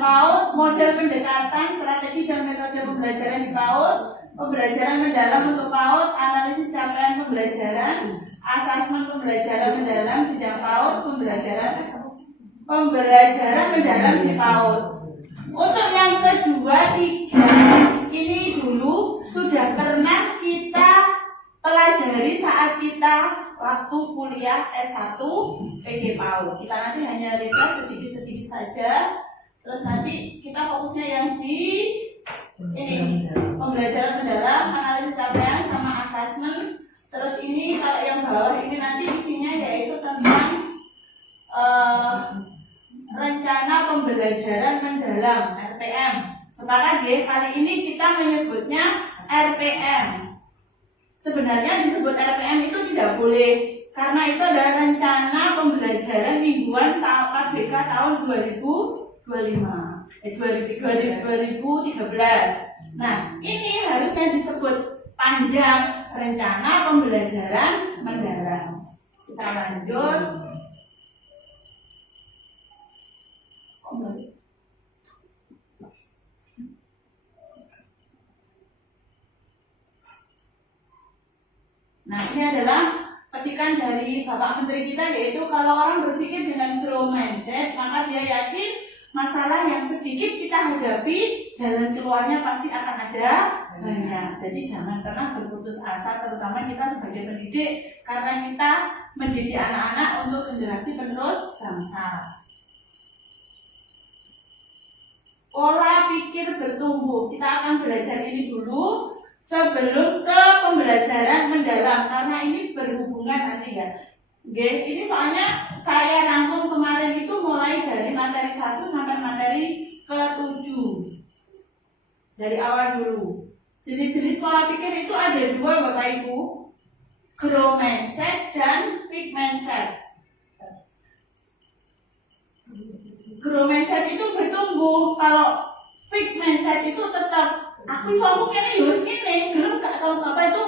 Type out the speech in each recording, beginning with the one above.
PAUD, model pendekatan, strategi dan metode pembelajaran di PAUD, pembelajaran mendalam untuk PAUD, analisis capaian pembelajaran, asesmen pembelajaran mendalam jenjang PAUD, pembelajaran mendalam di PAUD. Untuk yang kedua, tiga ini dulu sudah pernah kita pelajari saat kita waktu kuliah S1 PG PAUD. Kita nanti hanya refresh sedikit-sedikit saja. Terus nanti kita fokusnya yang di ini pembelajaran mendalam, analisis capaian sama asesmen. Terus ini kalau yang bawah ini nanti isinya yaitu tentang rencana pembelajaran mendalam RPM. Sepakat ya, kali ini kita menyebutnya RPM. Sebenarnya disebut RPM itu tidak boleh karena itu adalah rencana pembelajaran mingguan KBK tahun 2013. Nah, ini harusnya disebut panjang rencana pembelajaran mendalam. Kita lanjut. Nah, ini adalah petikan dari Bapak Menteri kita, yaitu kalau orang berpikir dengan growth mindset, maka dia yakin masalah yang sedikit kita hadapi, jalan keluarnya pasti akan ada banyak. Jadi jangan pernah berputus asa, terutama kita sebagai pendidik, karena kita mendidik anak-anak untuk generasi penerus bangsa. Pola pikir bertumbuh, kita akan belajar ini dulu sebelum ke pembelajaran mendalam, karena ini berhubungan nanti ya. Oke, ini soalnya saya rangkum kemarin itu mulai dari materi 1 sampai materi ke-7. Dari awal dulu. Jenis-jenis pola pikir itu ada 2 Bapak Ibu. Growth mindset dan fixed mindset. Growth mindset itu bertumbuh, kalau fixed mindset itu tetap aku sombong ini harus ini, belum gak tahu apa itu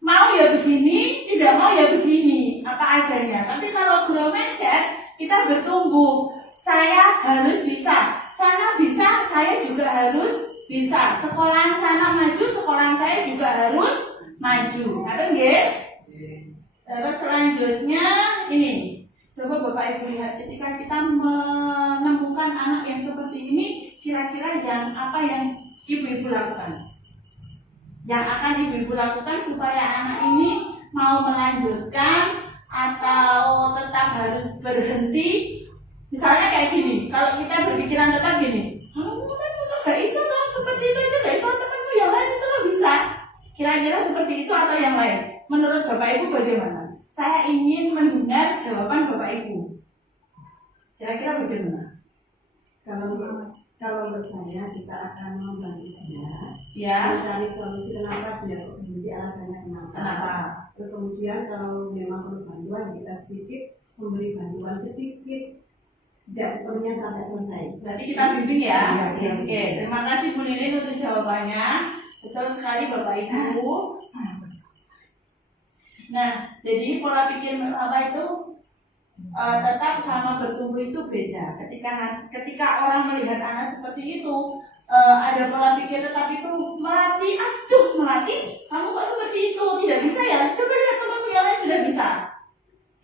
mau ya begini, tidak mau ya begini, apa adanya. Tapi kalau growth mindset kita bertumbuh, saya harus bisa, sana bisa, saya juga harus bisa. Sekolah sana maju, sekolah saya juga harus maju. Ngerti nggih? Terus selanjutnya ini, coba Bapak Ibu lihat ketika kita menemukan anak yang seperti ini, kira-kira yang apa yang ibu-ibu lakukan? Yang akan ibu-ibu lakukan supaya anak ini mau melanjutkan atau tetap harus berhenti? Misalnya kayak gini, kalau kita berpikiran tetap gini, gak bisa dong, seperti itu aja gak bisa, temanmu yang lain itu lo bisa. Kira-kira seperti itu atau yang lain? Menurut Bapak Ibu bagaimana? Saya ingin mendengar jawaban Bapak Ibu. Kira-kira bagaimana? Kalau menurut saya kita akan membantu Ya. dia mencari solusi kenapa dia begini, alasannya kenapa. Terus kemudian kalau memang perlu bantuan kita sedikit memberi bantuan sedikit, tidak sepenuhnya sampai selesai. Berarti kita bimbing ya. Ya. Oke, terima kasih Bu Lilin untuk jawabannya. Betul sekali Bapak Ibu. Nah, jadi pola pikir apa itu? Tetap sama bertumbuh itu beda. Ketika orang melihat anak seperti itu, ada pola pikir tetap itu melatih, kamu kok seperti itu, tidak bisa ya, coba lihat temanmu yang lain sudah bisa.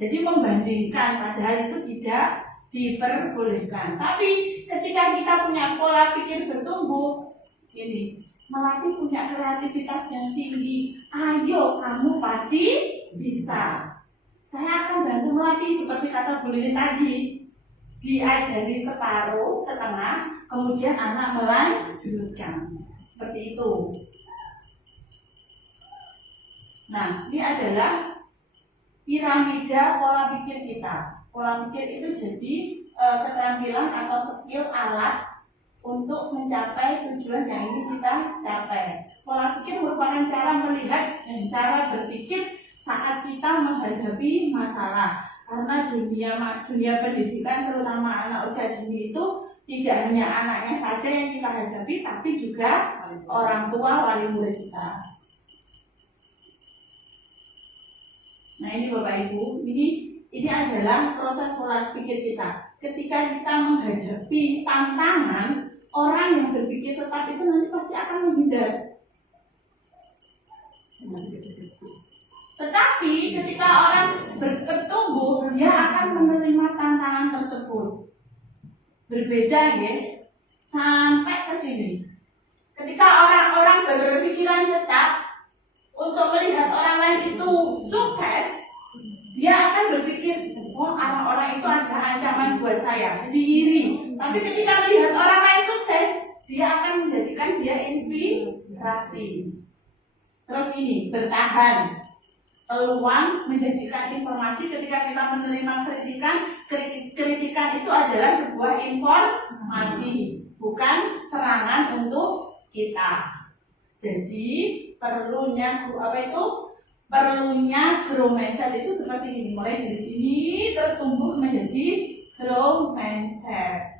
Jadi membandingkan, padahal itu tidak diperbolehkan. Tapi ketika kita punya pola pikir bertumbuh, ini melatih punya kreativitas yang tinggi. Ayo, kamu pasti bisa. Saya akan bantu melatih seperti kata Bu Lili tadi, diajari separuh, setengah, kemudian anak melanjutkan. Seperti itu. Nah, ini adalah piramida pola pikir kita. Pola pikir itu jadi keterampilan atau skill alat untuk mencapai tujuan yang ingin kita capai. Pola pikir merupakan cara melihat dan cara berpikir saat kita menghadapi masalah, karena dunia pendidikan terutama anak usia dini itu tidak hanya anaknya saja yang kita hadapi, tapi juga orang tua, wali murid kita. Nah ini Bapak Ibu, ini adalah proses pola pikir kita. Ketika kita menghadapi tantangan, akan menghindar. Tetapi ketika orang bertumbuh, dia akan menerima tantangan tersebut. Berbeda ya, sampai ke sini. Ketika orang-orang berpikiran tetap untuk melihat orang lain itu sukses, dia akan berpikir, oh orang-orang itu ada ancaman buat saya, jadi iri. Tapi ketika melihat orang lain sukses, dia akan menjadikan dia inspirasi. Terus ini, bertahan. Peluang menjadikan informasi ketika kita menerima kritikan itu adalah sebuah informasi, bukan serangan untuk kita. Jadi perlunya grow mindset itu seperti ini, mulai dari sini terus tumbuh menjadi grow mindset.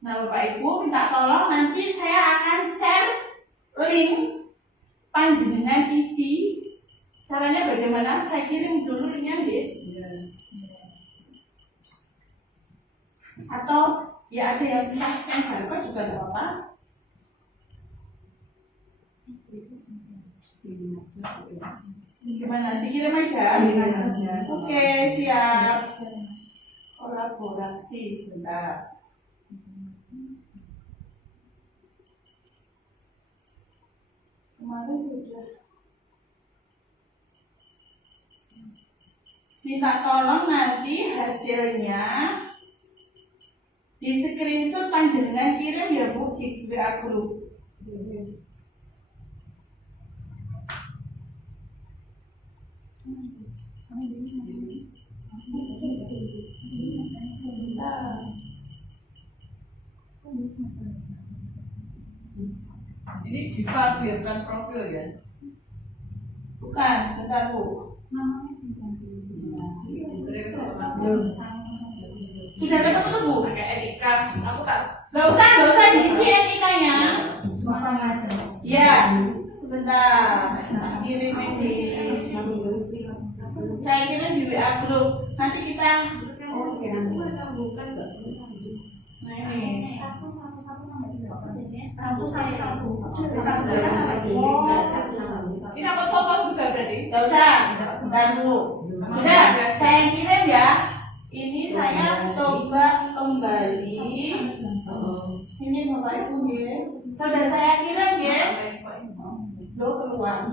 Nah Bapak Ibu minta tolong nanti saya akan share link, panjenengan isi. Caranya bagaimana? Saya kirim dulu linknya ya. Atau ya ada yang bisa scan barcode juga tidak apa-apa. Gimana? Dikirim aja. Oke, siap. Kolaborasi sebentar. Kemarin sudah. Minta tolong nanti hasilnya di screenshot panjenengan kirim ya Bu di WA group. Ini Diva bukan profil ya? Bukan, sebentar Bu. Sudah ketemu tuh Bu? Pakai Erika, aku tak. Gak usah diisi NIK-nya. Ya, sebentar. Kirim di. Saya kirim di WA group. Nanti kita. Nah ini. Ini apa foto juga berarti? Gak usah, sebentar dulu. Sudah, saya kirim ya. Ini saya coba kembali. Ini Bapak Ibu ya. Sudah saya kirim ya. Loh keluar.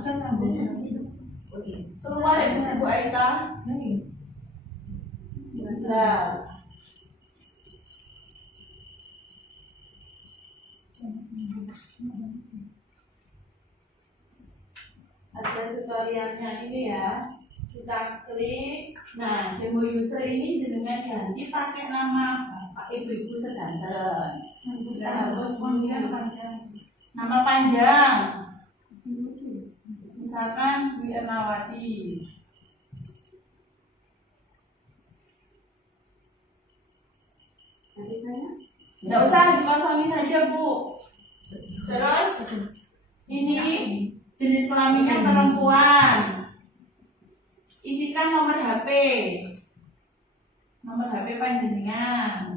Keluar ya Bu Aita. Bentar. Ada tutorialnya ini ya. Kita klik. Nah, demo user ini jenengan ganti pakai nama Ibu sedanten. Kita harus nama panjang. Misalkan Dwi Ernawati. Tidak usah dikosongi saja Bu. Terus ini jenis kelaminnya perempuan. Isikan nomor HP. Nomor HP panjenengan.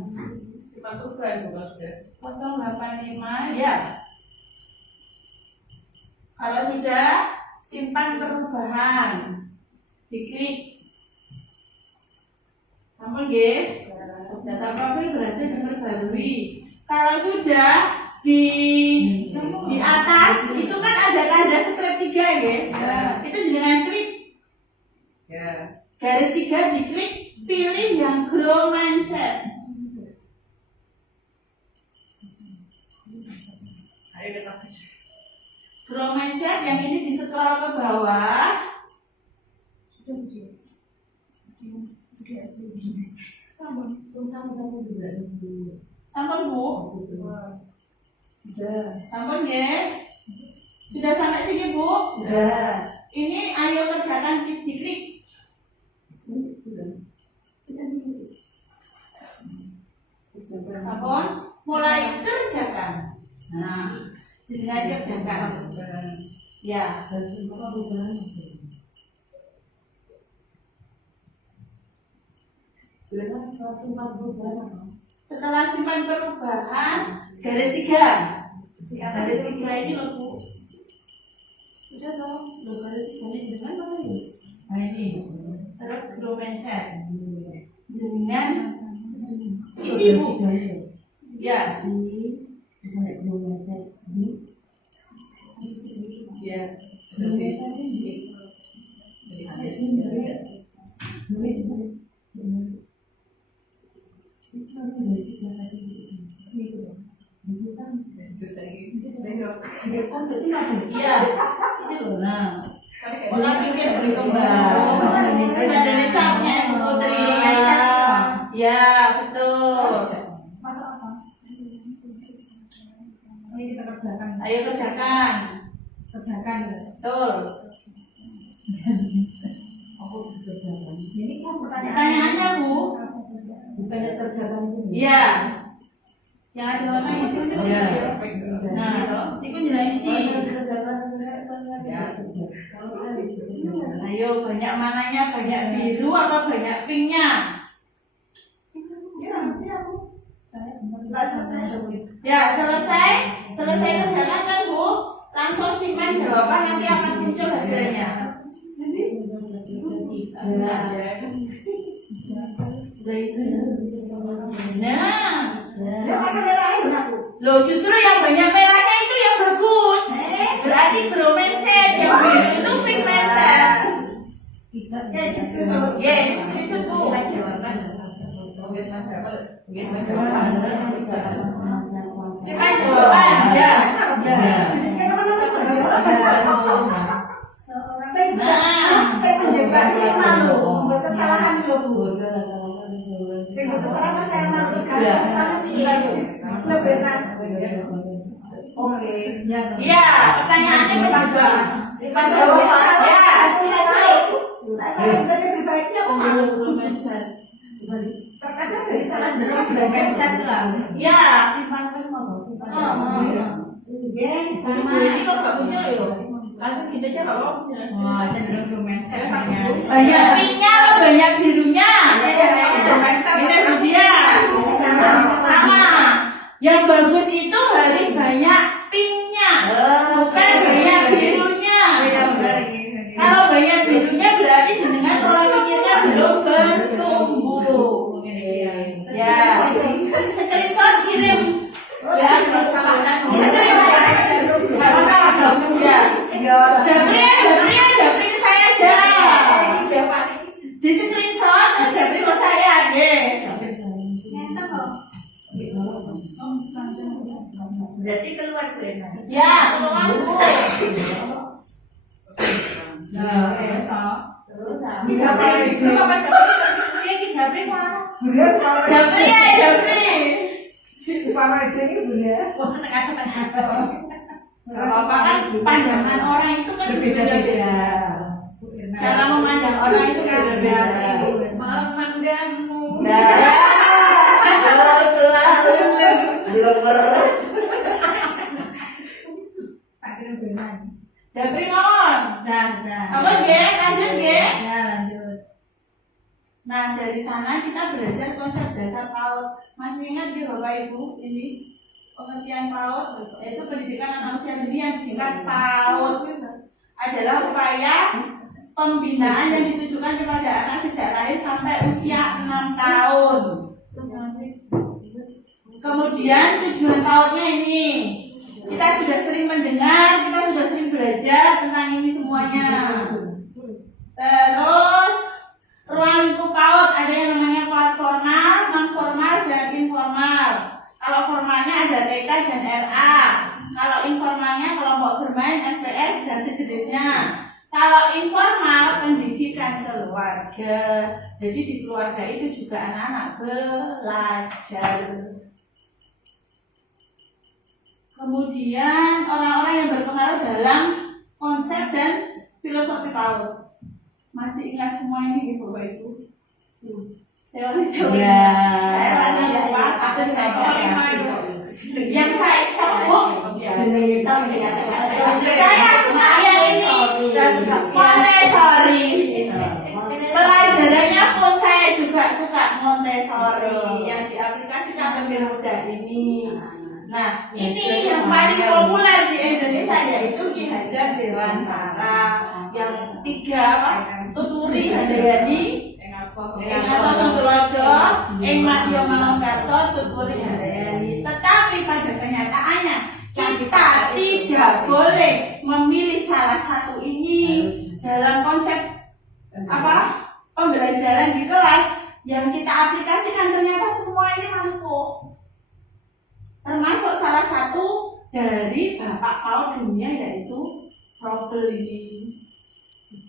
Kita tukar juga sudah. 085 ya. Kalau sudah, simpan perubahan. Diklik. Namun nggih, data profil berhasil diperbarui. Kalau sudah di atas itu kan ada tanda strip 3 ya. Itu jangan klik. Ya. Garis 3 diklik, pilih yang grow mindset. Ayo kita baca. Grow mindset yang ini di scroll ke bawah. Sampun Bu? Sudah. Sampun ya? Sudah sampai sini Bu? Sudah. Ini ayo kerjakan, diklik. Sampun, mulai kerjakan. Nah, jenengan kerjakan. Ya. Setelah simpan perubahan, garis 3. Garis 3 ini loh Bu. Sudah toh, loh garis 3 ini dengan apa ini? Nah ini. Terus grow mindset. Dengan isi Bu. Ya. Ya. Iya. Ini loh. Nah. Pola pikir berkembang. Bahasa Indonesia punya Ibu Putri. Ya, betul. Ini kita kerjakan. Ayo kerjakan. Kerjakan. Betul. Ini kan Pertanyaannya Bu. bukannya kerjakan itu. Iya. Yang ada warna hijau itu Iya. Nah, itu nilai isi. Ayo, banyak mananya? Banyak biru apa banyak pinknya? Ya, selesai. Selesai kerjakan kan Bu? Langsung simpan jawaban, nanti akan muncul hasilnya. Nah, loh justru yang banyak merahnya itu yang bagus. Berarti grow mindset, yang biru itu fix mindset. Yes, itu Bu. Simpan jawaban, ya. Saya menjebak saya malu, buat kesalahan loh Bu. Saya buat kesalahan saya malu, kalau kesalahan iya. Sebenarnya. Oke. Iya, pertanyaannya kedua. Simpan jawaban, ya. Saya bisa diperbaiki aku malu. Grow mindset. Terkadang dari salah sebenarnya belajar satu lah. Ya, simpan semua. Ini kok gak punya loh. Langsung kita aja gak mau punya. Banyak pinknya apa banyak birunya? Ini dia. Sama. Yang bagus itu harus banyak pinknya, bukan banyak birunya. Kalau banyak birunya berarti dengan pola pikirnya belum bertumbuh. Ya, screenshot kirim. Ya, Japri saya aja. Di screenshot terus Japri ke saya deh. Berarti keluar berena. Ya, keluar Bu. Terus Japri ya, Japri. Gak apa-apa kan, pandangan orang itu kan berbeda-beda. Cara memandang orang itu berbeda-beda. Memandangmu. Selalu Japri mohon. Apa dia? Lanjut dia. Nah, dari sana kita belajar konsep dasar PAUD. Masih ingat ya Bapak Ibu ini pengertian PAUD, yaitu pendidikan anak usia dini yang disingkat PAUD adalah upaya pembinaan yang ditujukan kepada anak sejak lahir sampai usia 6 tahun. Kemudian tujuan PAUD-nya ini kita sudah sering mendengar, kita sudah sering belajar tentang ini semuanya. Terus ruang lingkup PAUD ada yang namanya PAUD formal, non formal, dan informal. Kalau formalnya ada TK dan RA. Kalau informalnya kelompok bermain, SPS, dan sejenisnya. Kalau informal pendidikan keluarga. Jadi di keluarga itu juga anak-anak belajar. Kemudian orang-orang yang berpengaruh dalam konsep dan filosofi PAUD. Masih ingat semua ini Bapak Ibu? Teori-teori. Saya tanya lupa, tapi saya yang saya sambung. Saya suka yang ini. Montessori. Pelajarannya pun saya juga suka Montessori yang diaplikasikan aplikasikan lebih mudah ini. Nah, ini yang paling populer di Indonesia yaitu Ki Hajar Dewantara. Yang tiga apa? Tuturi Handayani, Ing Aso Tulojo, Ing Madya Manungkarso, Tuturi Handayani. Tetapi pada kenyataannya kita tidak boleh memilih salah satu ini dalam konsep apa pembelajaran di kelas yang kita aplikasikan. Ternyata semua ini masuk, termasuk salah satu dari Bapak PAUD dunia yaitu Probeli.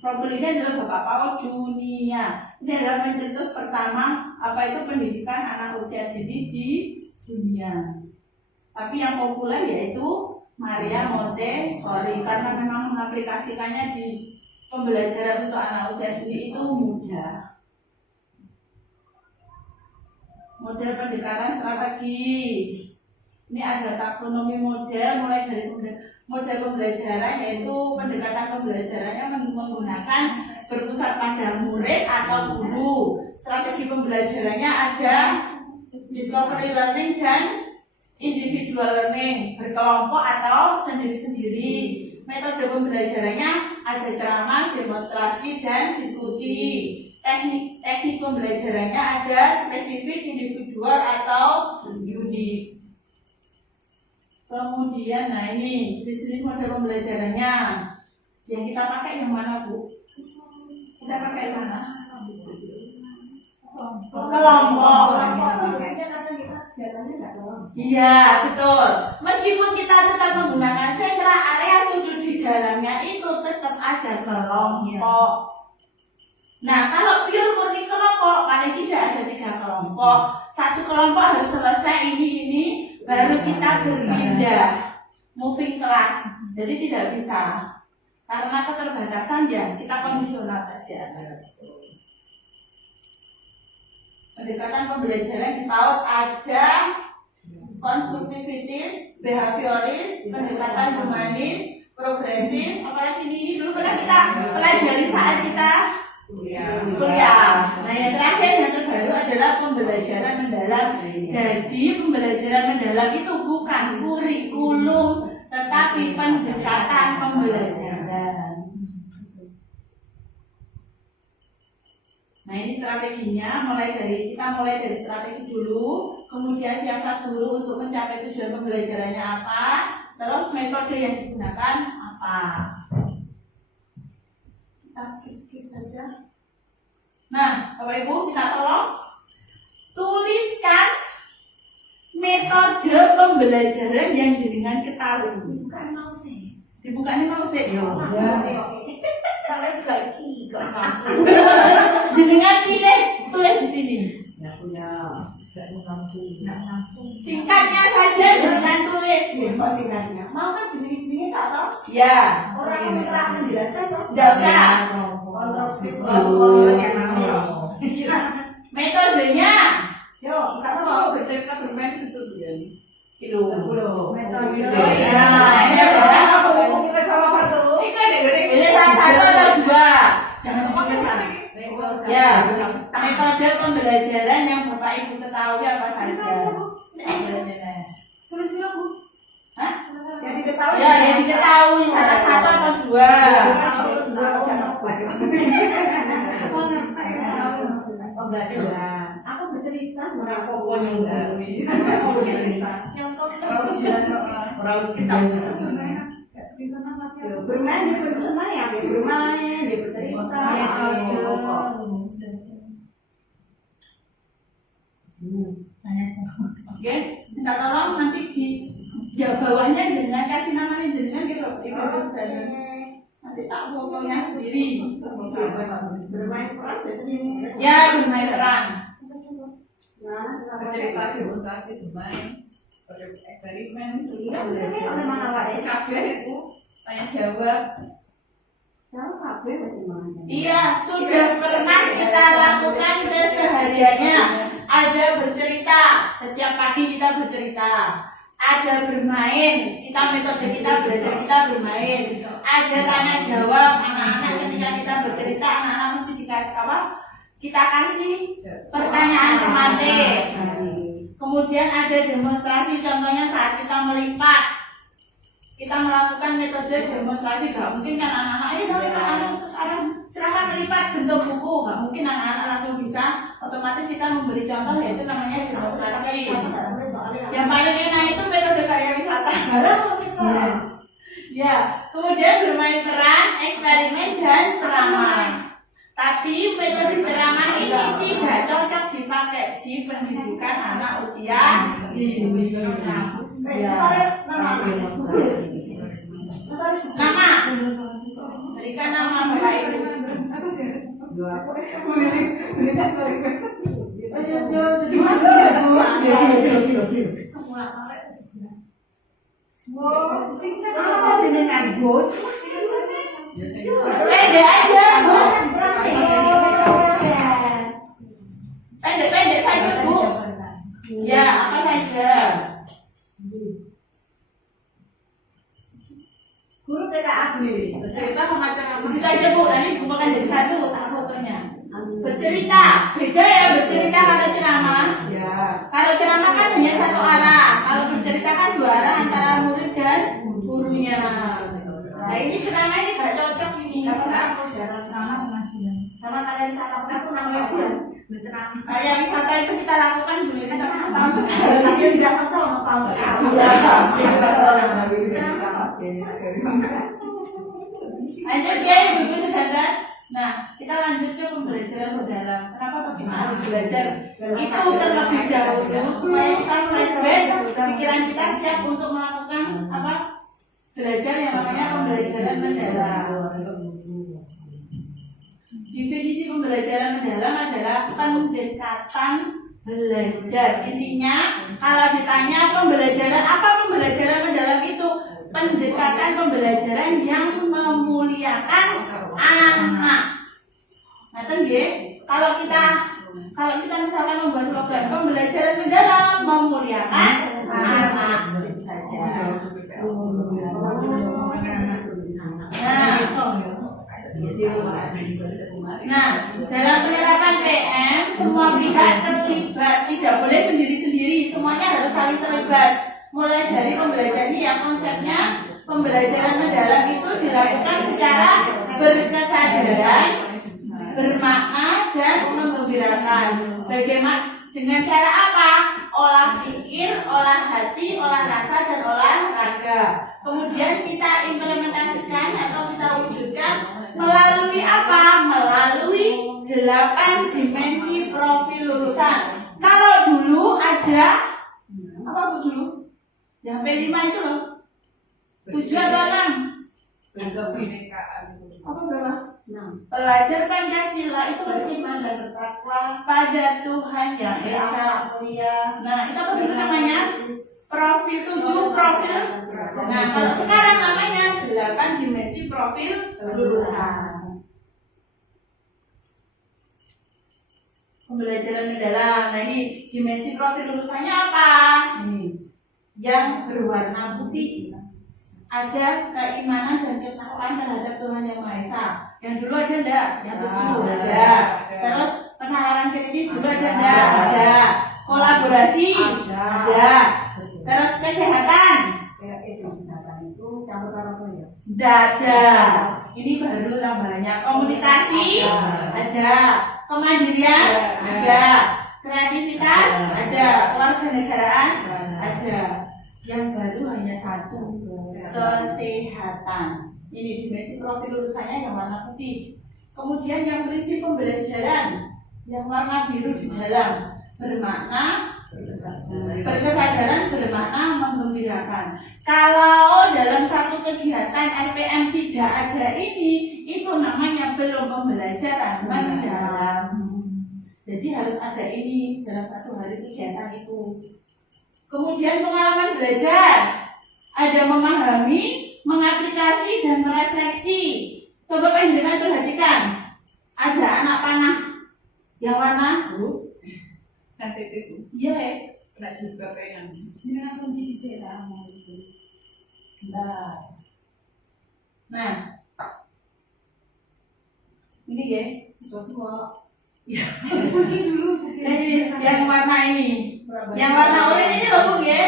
Probeli ini adalah Bapak PAUD dunia. Ini adalah pencetus pertama apa itu pendidikan anak usia dini di dunia. Tapi yang populer yaitu Maria Montessori karena memang mengaplikasikannya di pembelajaran untuk anak usia dini itu mudah. Model pendekatan strategi. Ini ada taksonomi model mulai dari model pembelajaran yaitu pendekatan pembelajarannya menggunakan berpusat pada murid atau guru. Strategi pembelajarannya ada discovery learning dan individual learning, berkelompok atau sendiri-sendiri. Metode pembelajarannya ada ceramah, demonstrasi, dan diskusi. Teknik pembelajarannya ada spesifik, individual, atau unik. Kemudian, nah ini jenis-jenis model pembelajarannya. Yang kita pakai yang mana, Bu? Kita pakai yang mana? Kelompok. Iya, betul. Meskipun kita tetap menggunakan sentra, area sudut di dalamnya itu tetap ada kelompok. Nah, kalau pure murni kelompok, paling tidak ada 3 kelompok. Satu kelompok harus selesai ini, baru kita berpindah, moving class. Jadi tidak bisa, karena keterbatasan ya kita kondisional saja. Pendekatan pembelajaran di PAUD ada konstruktivitis, behavioris, pendekatan humanis, progresif. Apalagi ini dulu pernah kita pelajari saat kita kuliah. Nah, yang terakhir yang terbaru adalah pembelajaran mendalam. Jadi pembelajaran mendalam itu bukan kurikulum, tetapi pendekatan pembelajaran. Nah, ini strateginya kita mulai dari strategi dulu, kemudian siasat guru untuk mencapai tujuan pembelajarannya apa, terus metode yang digunakan apa. Kita skip saja. Nah, Bapak Ibu, kita tolong tuliskan metode pembelajaran yang jenengan ketahui. Bukan mau sih. Dibukanya mau sih. Kalian lagi gak mampu. Jenengan pilih, tulis di sini. Nggak mampu. Singkatnya saja dengan tulis. Oh, singkatnya. Mau kan jenis-jenisnya tak tahu? Ya. Orang yang menerang menjelaskan kok. Tidak usah. Konstruksi Metodenya. Yo, enggak Kalau mau. bercerita bermain itu dia. Itu. Metode. Ya. Aku pilih salah satu. Ini kan ada Pilih salah satu atau 2. Jangan pilih salah. Ya. Metode pembelajaran yang Bapak Ibu ketahui apa saja. Tulis dulu, Bu. Hah? Yang diketahui. Ya, yang diketahui salah satu atau 2. Aku bercerita sebenarnya bermain dia bersenang ya, dia bermain, dia bercerita. Oke, minta tolong nanti di bawahnya jenengan kasih namanya jenengan gitu. Nanti tak fotonya sendiri. Bermain peran biasanya. Ya, bermain peran. bercerita demonstrasi bermain eksperimen Biasanya memang awak kabeh itu tanya jawab. Jauh kabeh masih mana? Iya, sudah pernah kita lakukan kesehariannya. Ada bercerita, setiap pagi kita bercerita. Ada bermain, metode kita belajar kita bermain. Ada tanya jawab, anak-anak ketika kita bercerita, anak-anak mesti kita kasih pertanyaan tematik. Kemudian ada demonstrasi, contohnya saat kita melipat, kita melakukan metode demonstrasi. Gak mungkin kan anak-anak, tapi kan anak sekarang silahkan melipat bentuk buku. Gak mungkin anak-anak langsung bisa. Otomatis kita memberi contoh, yaitu namanya demonstrasi. Yang paling enak itu metode karya wisata. Ya, kemudian bermain peran, eksperimen, dan ceramah. Tapi metode ceramah ini tidak cocok dipakai di pendidikan anak usia dini. Nama, berikan nama Bapak Ibu. Pendek aja, Bu. Pendek-pendek saja, Bu. Ya, apa saja? Guru TKA Bercerita mengatakan Di situ aja, Bu. Nanti bukan jadi satu, tak fotonya. Bercerita, beda ya bercerita kalau ceramah. ya. Kalau ceramah kan hanya satu arah. Kalau bercerita kan dua arah antara murid dan gurunya. Nah ini ceramah ini gak cocok ini. sama kalian wisata aku namanya berceramah. Kayak wisata itu kita lakukan dulu kan tapi setahun sekali. Tapi tidak sosok mau tahu sekali. Lanjut ya ibu-ibu saudara. Nah kita lanjut ke pembelajaran mendalam. Kenapa kok kita harus belajar itu terlebih dahulu supaya kita flashback, pikiran kita siap untuk melakukan apa? Belajar yang namanya pembelajaran mendalam. Definisi pembelajaran mendalam adalah pendekatan belajar. Intinya kalau ditanya pembelajaran apa pembelajaran mendalam itu pendekatan pembelajaran yang memuliakan anak. Nah, kalau kita misalkan membuat slogan pembelajaran mendalam memuliakan anak, itu saja. Nah, dalam penerapan PM semua pihak terlibat, tidak boleh sendiri-sendiri, semuanya harus saling terlibat. Mulai dari pembelajaran yang konsepnya pembelajaran mendalam itu dilakukan secara berkesadaran, bermakna dan menggembirakan. Bagaimana? Dengan cara apa? Olah pikir, olah hati, olah rasa, dan olah raga. Kemudian kita implementasikan atau kita wujudkan melalui apa? Melalui 8 dimensi profil lulusan. Kalau dulu ada apa Bu dulu? Yang P5 itu loh. 7 atau 6? Kebinekaan. Apa berapa? Pelajar Pancasila itu beriman dan bertakwa pada Tuhan Yang Esa. Nah, itu apa dulu namanya? Profil 7 profil. Nah, kalau sekarang namanya 8 dimensi profil lulusan. Pembelajaran mendalam. Nah, ini dimensi profil lulusannya apa? Ini yang berwarna putih. Ada keimanan dan ketakwaan terhadap Tuhan Yang Maha Esa. Yang dulu ada enggak? Yang 7 ada. Terus penalaran kritis dulu ada enggak? Ada. Kolaborasi ada. Terus kesehatan itu campur apa ya? enggak ada. Ini baru tambahannya. Komunikasi ada. Kemandirian ada. Kreativitas ada. Kewarganegaraan ada. Yang baru hanya satu, kesehatan. Ini dimensi profil lulusannya yang warna putih. Kemudian yang prinsip pembelajaran yang warna biru di dalam bermakna berkesadaran, bermakna menggembirakan. Kalau dalam satu kegiatan RPM tidak ada ini, itu namanya belum pembelajaran mendalam. Jadi harus ada ini dalam satu hari kegiatan itu. Kemudian pengalaman belajar, ada memahami, mengaplikasi, dan merefleksi. Coba panjenengan perhatikan, ada anak panah yang warna Sensitif. iya, Tidak juga pengen. Dengan kunci di sini. nah, ini ya, coba Kunci dulu. yang warna ini. Yang warna oranye ini loh Bu ya.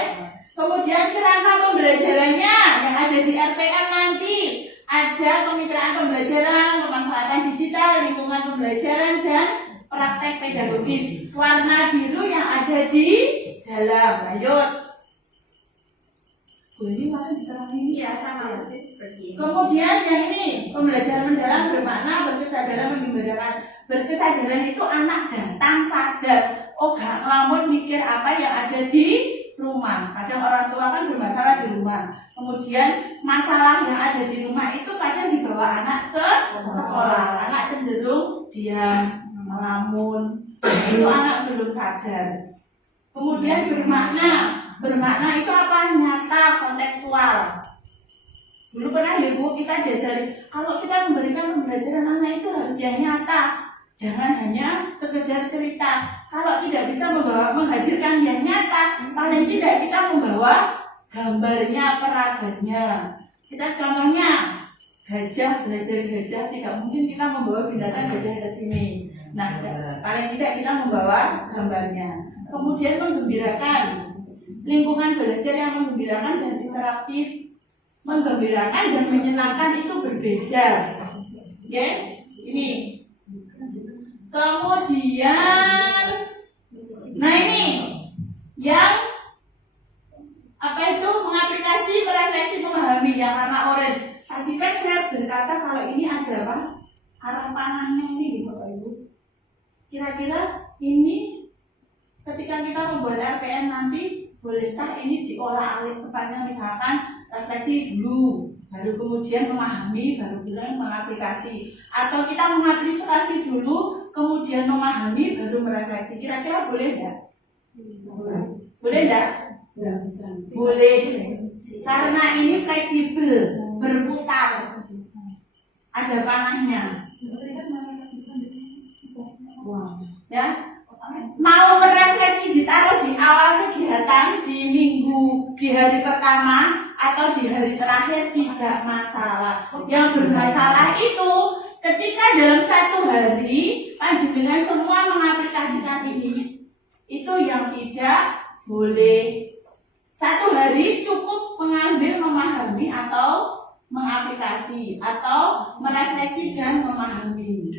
Kemudian kerangka pembelajarannya yang ada di RPM nanti ada kemitraan pembelajaran, pemanfaatan digital, lingkungan pembelajaran dan praktek pedagogis. Warna biru yang ada di dalam. Lanjut. Bu ini mana diterangin? Iya, sama persis seperti ini. Kemudian yang ini pembelajaran mendalam bermakna berkesadaran menggembirakan. Berkesadaran itu anak datang sadar. Oh gak ngelamun mikir apa yang ada di rumah. Kadang orang tua kan bermasalah di rumah. Kemudian masalah yang ada di rumah itu kadang dibawa anak ke sekolah. Anak cenderung diam, melamun. Itu anak belum sadar. Kemudian bermakna. Bermakna itu apa? Nyata, kontekstual. Dulu pernah ya Bu, kita diajari kalau kita memberikan pembelajaran anak itu harus yang nyata. Jangan hanya sekedar cerita. Kalau tidak bisa menghadirkan yang nyata, paling tidak kita membawa gambarnya, peragamnya. Kita contohnya gajah, belajar gajah, tidak mungkin kita membawa binatang gajah ke sini. Nah, paling tidak kita membawa gambarnya. Kemudian menggembirakan, lingkungan belajar yang menggembirakan dan interaktif. Menggembirakan dan menyenangkan itu berbeda. Ya, ini. Kemudian, nah ini yang apa itu mengaplikasi, merefleksi, memahami yang warna oranye. Tadi kan saya berkata kalau ini ada apa? Arah panahnya ini, Bapak Ibu. Kira-kira ini ketika kita membuat RPM nanti, bolehkah ini diolah alih tepatnya misalkan refleksi dulu, baru kemudian memahami, baru kemudian mengaplikasi, atau kita mengaplikasi dulu, kemudian memahami, baru merefleksi. Kira-kira boleh enggak? Boleh enggak? Boleh. Karena ini fleksibel, berputar, ada panahnya. Ya, mau merefleksi ditaruh di awal kegiatan, di minggu, di hari pertama atau di hari terakhir tidak masalah. Yang bermasalah itu ketika dalam satu hari panjenengan semua mengaplikasikan ini, itu yang tidak boleh. Satu hari cukup mengambil, memahami atau mengaplikasi atau merefleksi dan memahami.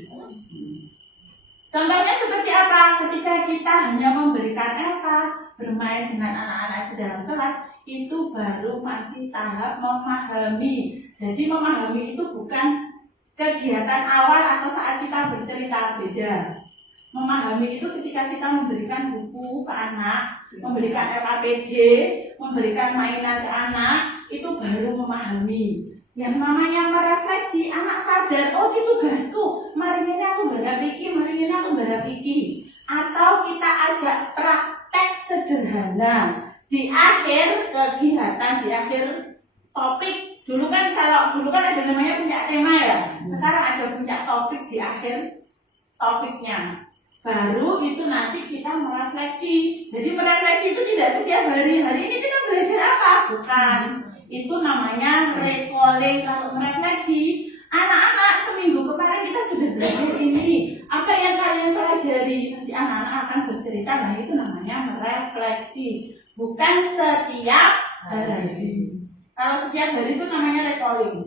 Contohnya seperti apa? Ketika kita hanya memberikan LK, bermain dengan anak-anak di dalam kelas, itu baru masih tahap memahami. Jadi memahami itu bukan kegiatan awal atau saat kita bercerita, beda. Memahami itu ketika kita memberikan buku ke anak, memberikan LKPD, memberikan mainan ke anak, itu baru memahami. Yang namanya merefleksi, anak sadar, oh itu tugasku, mari ini aku garap iki, mari ini aku garap iki. Atau kita ajak praktek sederhana di akhir kegiatan, di akhir topik. Dulu kan ada namanya puncak tema ya. Sekarang ada puncak topik di akhir topiknya. Baru itu nanti kita merefleksi. Jadi merefleksi itu tidak setiap hari. Hari ini kita belajar apa? Bukan. Itu namanya recalling. Kalau merefleksi, anak-anak seminggu kemarin kita sudah belajar ini. Apa yang kalian pelajari? Nanti anak-anak akan bercerita. Nah itu namanya merefleksi. Bukan setiap hari. Kalau setiap hari itu namanya recalling.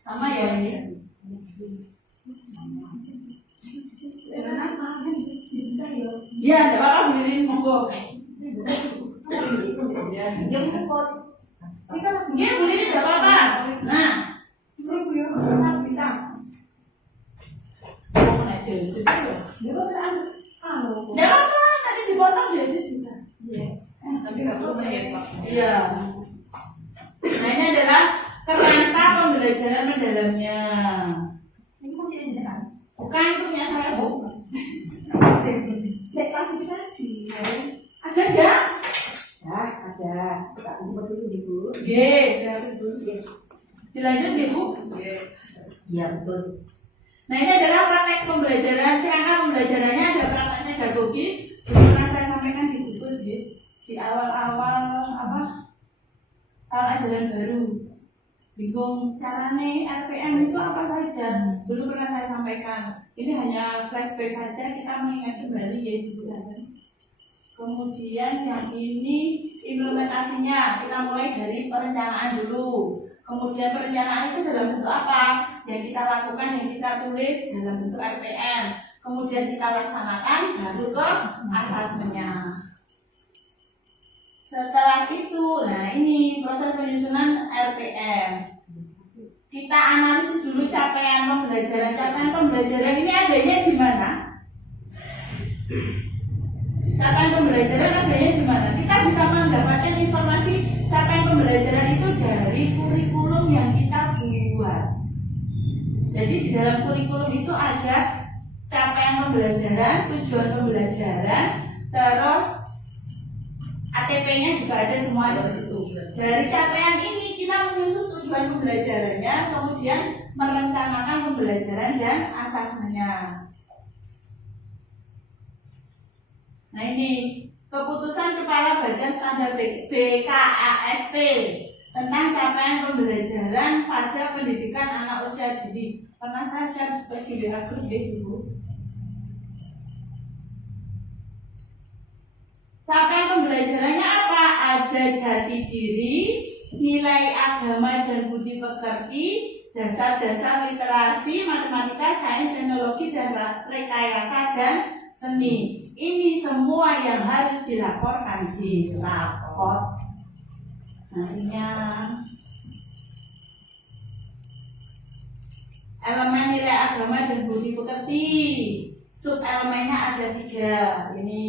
Sama ya ini. Ya, tidak apa-apa, beliin monggo. Dia beliin tidak apa-apa. Nah, tidak apa-apa, nanti dipotong dia aja bisa. Yes. Tapi nggak perlu menjadi Pak. Iya. Nah ini adalah kerangka pembelajaran mendalamnya. Ini kok jadi kan? Bukan itu punya saya Bu. Dek klasifikasi. Ada enggak? Ya, ada. Tak buat dulu Ibu. Oke. Dilanjut ya Bu. Iya, betul. Nah ini adalah praktek pembelajaran. Kerangka pembelajarannya ada praktek pedagogis. Pernah saya sampaikan di buku di awal-awal tahun ajaran baru. Bingung caranya RPM itu apa saja. Dulu pernah saya sampaikan. Ini hanya flashback saja, kita mengingat kembali ya Ibu. Kemudian yang ini implementasinya, kita mulai dari perencanaan dulu. Kemudian perencanaan itu dalam bentuk apa? Yang kita lakukan, yang kita tulis dalam bentuk RPM. Kemudian kita laksanakan, baru ke asesmennya. Setelah itu, nah ini proses penyusunan RPM. Kita analisis dulu capaian pembelajaran. Capaian pembelajaran ini adanya di mana? Capaian pembelajaran adanya di mana? Kita bisa mendapatkan informasi capaian pembelajaran itu dari kurikulum yang kita buat. Jadi di dalam kurikulum itu ada capaian pembelajaran, tujuan pembelajaran, terus ATP-nya juga ada semua di situ. Dari capaian ini kita menyusun tujuan pembelajarannya, kemudian merencanakan pembelajaran dan asesmennya. Nah ini keputusan Kepala Badan Standar BKASP tentang capaian pembelajaran pada pendidikan anak usia dini. Pernah saya share juga di WA grup ya Ibu. Capaian pembelajarannya apa? Ada jati diri, nilai agama dan budi pekerti, dasar-dasar literasi, matematika, sains, teknologi, dan rekayasa dan seni. Ini semua yang harus dilaporkan di rapor. Nantinya elemen nilai agama dan budi pekerti, sub elemennya ada 3. Ini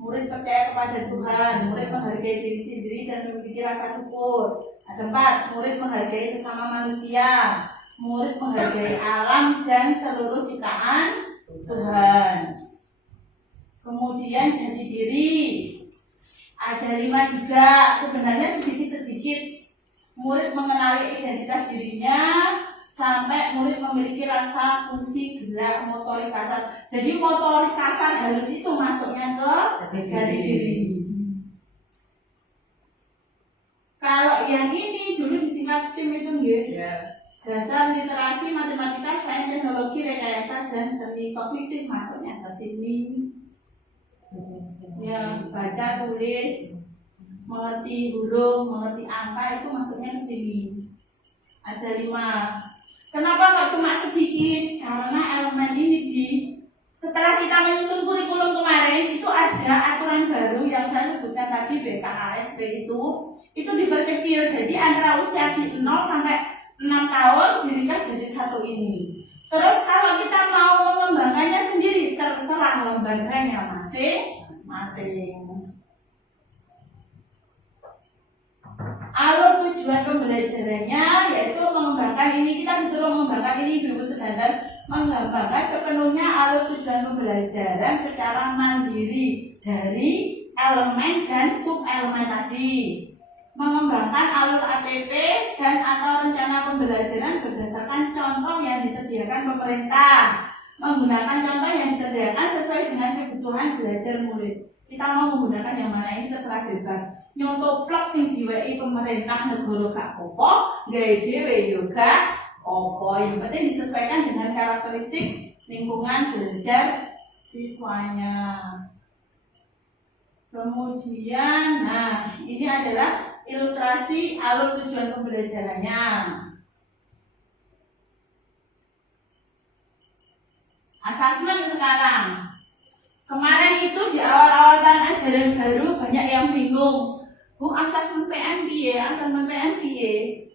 murid percaya kepada Tuhan, murid menghargai diri sendiri dan memiliki rasa syukur. Ada 4, murid menghargai sesama manusia, murid menghargai alam dan seluruh ciptaan Tuhan. Kemudian jati diri, ada 5 juga. Sebenarnya sedikit-sedikit murid mengenali identitas dirinya, sampai murid memiliki rasa fungsi gerak motorik kasar. Jadi motorik kasar halus itu masuknya ke jati diri. Kalau yang ini dulu disingkat STEM itu nggih. Dasar literasi, matematika, sains, teknologi, rekayasa dan seni kognitif masuknya ke sini. Ya, baca, tulis, mengerti huruf, mengerti angka itu masuknya ke sini. Ada 5. Kenapa nggak cuma sedikit? Karena elemen ini setelah kita menyusun kurikulum kemarin itu ada aturan baru yang saya sebutkan tadi BKASP itu diperkecil. Jadi antara usia 0 sampai 6 tahun diringkas jadi 1 ini. Terus kalau kita mau mengembangkannya sendiri terserah lembaganya masing-masing. Alur tujuan pembelajarannya yaitu mengembangkan ini, kita disuruh mengembangkan ini dulu, sedangkan mengembangkan sepenuhnya alur tujuan pembelajaran secara mandiri dari elemen dan sub elemen tadi. Mengembangkan alur ATP dan atau rencana pembelajaran berdasarkan contoh yang disediakan pemerintah. Menggunakan contoh yang disediakan sesuai dengan kebutuhan belajar murid. Kita mau menggunakan yang mana ini terserah bebas. Nyontoplok sing diwehi pemerintah negara gak apa-apa, gawe dhewe yo gak apa. Yang penting disesuaikan dengan karakteristik lingkungan belajar siswanya. Kemudian, nah ini adalah ilustrasi alur tujuan pembelajarannya. Asesmen sekarang. Kemarin itu di awal-awal tahun ajaran baru banyak yang bingung. Bu, asesmen PMBY, asesmen PMBY,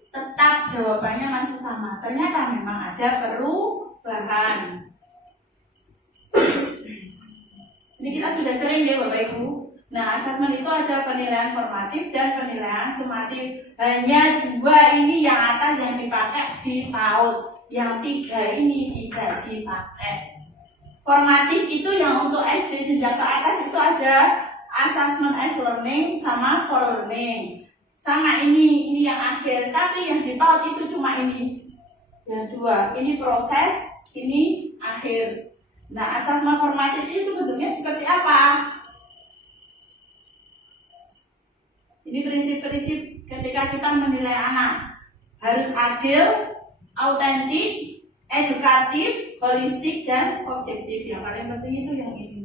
tetap jawabannya masih sama. Ternyata memang ada perubahan. Ini kita sudah sering ya Bapak Ibu. Nah, asesmen itu ada penilaian formatif dan penilaian sumatif. Hanya 2 ini yang atas yang dipakai di PAUD, yang 3 ini tidak dipakai. Formatif itu yang untuk SD jenjang ke atas itu ada assessment as learning sama for learning. Sama ini yang akhir, tapi yang di PAUD itu cuma ini. Yang 2, ini proses, ini akhir. Nah, assessment formatif itu bentuknya seperti apa? Ini prinsip-prinsip ketika kita menilai anak. Harus adil, autentik, edukatif, holistik dan objektif. Yang paling penting itu yang ini.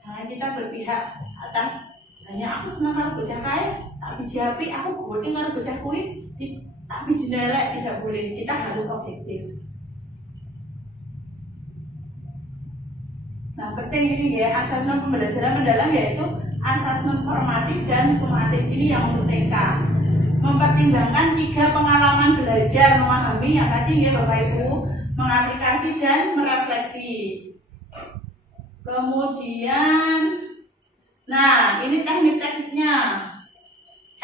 Jangan kita berpihak atas hanya aku senang karo bocah kae, tak biji api, aku bodoh karo bocah kuwi, tak biji elek, tidak boleh. Kita harus objektif. Nah, penting ini ya, asesmen pembelajaran mendalam yaitu asesmen formatif dan sumatif. Ini yang untuk TK. Mempertimbangkan 3 pengalaman belajar, memahami yang tadi ya Bapak Ibu, mengaplikasi dan merefleksi. Kemudian, nah ini teknik-tekniknya.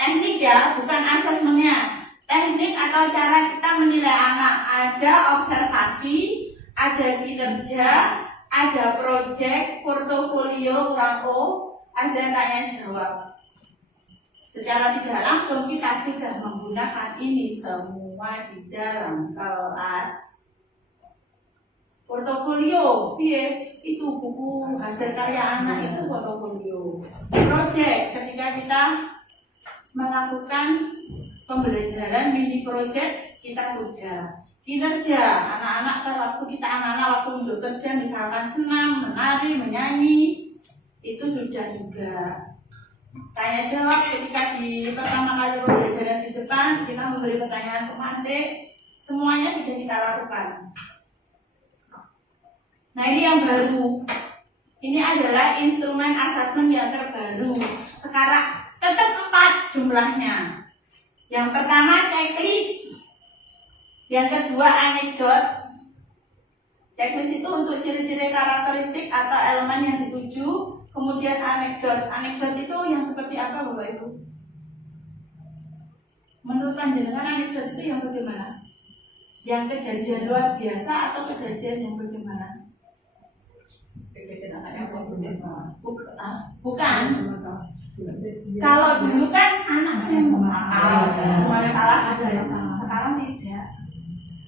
Teknik ya, bukan asesmennya. Teknik atau cara kita menilai anak. Ada observasi, ada kinerja, ada proyek, portofolio, kurang ada tanya jawab. Secara tidak langsung kita sudah menggunakan ini semua di dalam kelas. Portofolio, itu buku hasil karya anak itu portofolio. Proyek, ketika kita melakukan pembelajaran mini proyek kita sudah. Kinerja, anak-anak kan waktu kita anak-anak waktu untuk kerja misalkan senam, menari, menyanyi, itu sudah juga. Tanya jawab ketika di pertama kali pembelajaran di depan kita memberi pertanyaan pemantik, semuanya sudah kita lakukan. Nah ini yang baru. Ini adalah instrumen asesmen yang terbaru. Sekarang tetap 4 jumlahnya. Yang pertama checklist. Yang kedua anekdot. Checklist itu untuk ciri-ciri karakteristik atau elemen yang dituju. Kemudian anekdot. Anekdot itu yang seperti apa Bapak Ibu? Menurut panjenengan anekdot itu yang bagaimana? Yang kejadian luar biasa atau kejadian yang bagaimana? Bukan. Kalau dulu kan anak masalah ada yang sekarang tidak.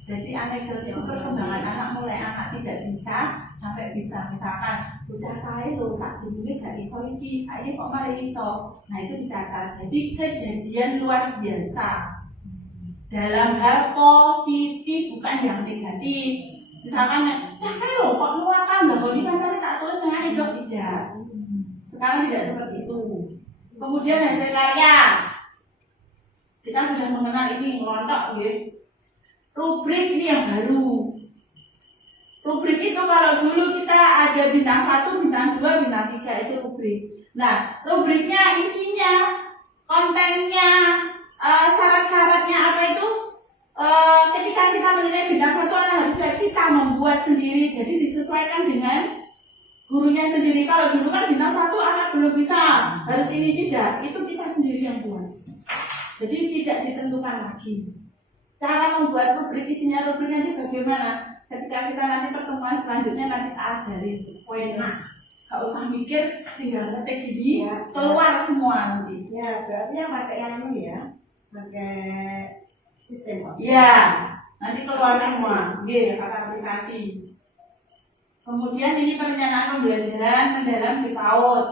Jadi anekdot itu perkembangan anak mulai anak tidak bisa sampai bisa, misalkan bocah kae lho sak durunge gak iso iki, saiki kok malah iso. Nah itu dicatat. Jadi kejadian luar biasa dalam hal positif bukan yang negatif. Misalkan cah kae lho kok nuwakan nggoni kancane tak tulis nang anekdot tidak. Sekarang tidak seperti itu. Kemudian hasil karya. Kita sudah mengenal ini ngelontok nggih. Rubrik ini yang baru. Rubrik itu kalau dulu kita ada bintang 1, bintang 2, bintang 3 itu rubrik. Nah, rubriknya isinya, kontennya, syarat-syaratnya apa itu? Ketika kita menilai bintang 1 harusnya kita membuat sendiri. Jadi disesuaikan dengan gurunya sendiri. Kalau dulu kan bintang 1 anak belum bisa, harus ini tidak. Itu kita sendiri yang buat. Jadi tidak ditentukan lagi. Cara membuat rubrik, isinya rubrik nanti bagaimana? Ketika kita nanti pertemuan selanjutnya nanti tak ajarin poinnya. Gak usah mikir, tinggal ngetik gini, ya, keluar ya. Semua nanti. Ya, berarti yang pakai yang ini ya, pakai sistem. Ya, nanti keluar semua. Oke, pakai aplikasi. Kemudian ini perencanaan pembelajaran mendalam di PAUD.